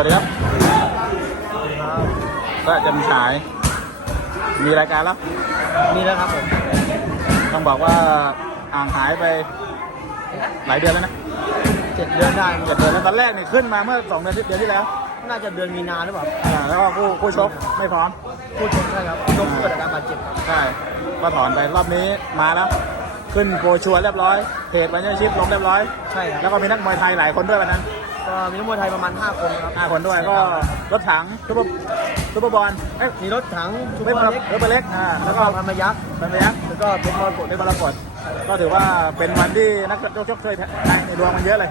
วัสดีครับก็จะมีฉาย มีรายการแล้ว นี่แล้วครับผม ต้องบอกว่าอ่างหายไป หลายเดือนแล้วนะเจ็ดเดือนได้เจ็ดเดือนแล้วตอนแรกนี่ขึ้นมาเมื่อสองเดือนที่เดือนที่แล้ว น่าจะเดือนมีนาหรือเปล่าแล้วก็คู่คู่ชกไม่พร้อม พูดชมใช่ครับชมเกิดอาการบาดเจ็บบใช่ก็ถอนไปรอบนี้มาแล้ว ขึ้นโปรชัวร์เรียบร้อยเพจวันนี้ชิปลงเรียบร้อย ใช่ครับแล้วก็มีนักมวยไทยหลายคนด้วยวันนั้นก็มีนักมวยไทยประมาณ 5 คนครับ ห้าคนด้วยก็รถถังซุปเปอร์ซุปเปอร์บอลเอ้ยมีรถถังชุไม่เปบออลร์เล็กรถเปเล็กอ่าแล้แล้ววก็ก็พันพยักษ์เป็นระยะแล้วก็เป็นมรกตเป็นบอลกดก็ถือว่าเป็นวันที่นักชกเคยแพ้ในดวงมันเยอะเลย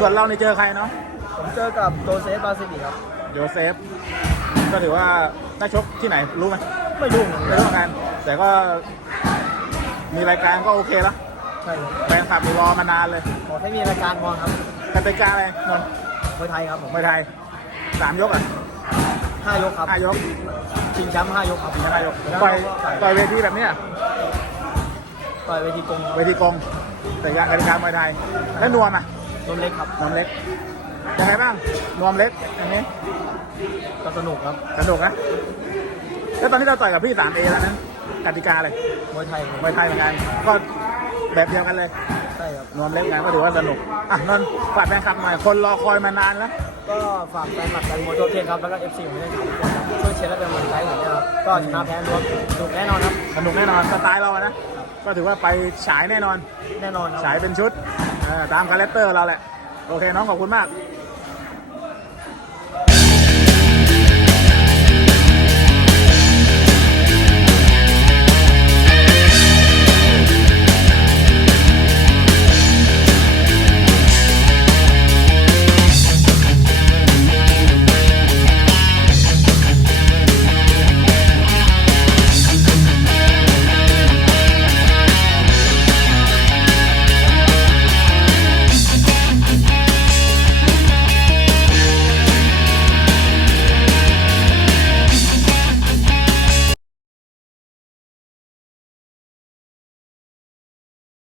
ส่วนเราในเจอใครเนาะผมเจอกับโจเซฟบาซิลีครับโยเซฟ ก็ถือว่านักชกที่ไหนรู้ไหม ไม่รู้เหมือนไม่กันรู้เหมือนกันแต่ก็ มีรายการก็โอเคแล้วใช่ครับแฟนคลับรอมานานเลยขอให้มีรายการพอครับกติกาอะไรนนท์มวยไทยครับผมมวยไทยสามยกอะห้ายกครับห้ายกชิงแชมป์ห้ายกครับถึงจะห้ายกต่อยต่อยเวทีแบบเนี้ยต่อยเวทีกงเวทีกงแต่กติกามวยไทยแล้วนวมอะรวมเล็กครับนวมเล็กยังไงบ้างนวมเล็กอันนี้ก็สนุกครับสนุกนะแล้วตอนนี้เราต่อยกับพี่สามเอแล้วนั้น กติกาเลยมวยไทยมวยไทยเหมือนกันก็แบบเดียวกันเลยใช่ครับนวมเล็กงานก็ถือว่าสนุกอะนนท์ฝากแฟนคลับหน่อยคนรอคอยมานานแล้ว ก็ฝากแฟนคลับแฟนมวยทั่วประเทศครับแล้วก็เอฟซีของไม่ได้ทุกคนครับช่วยเชียร์และเป็นกำลังใจให้ผมด้วยครับก็ชนะแพ้รวมสนุกแน่นอนครับสนุกแน่นอนสไตล์เราอะนะ ก็ถือว่าไปฉายแน่นอน แน่นอนครับ ฉายเป็นชุดเออตามคาแรคเตอร์เราแหละ โอเคน้องขอบคุณมากค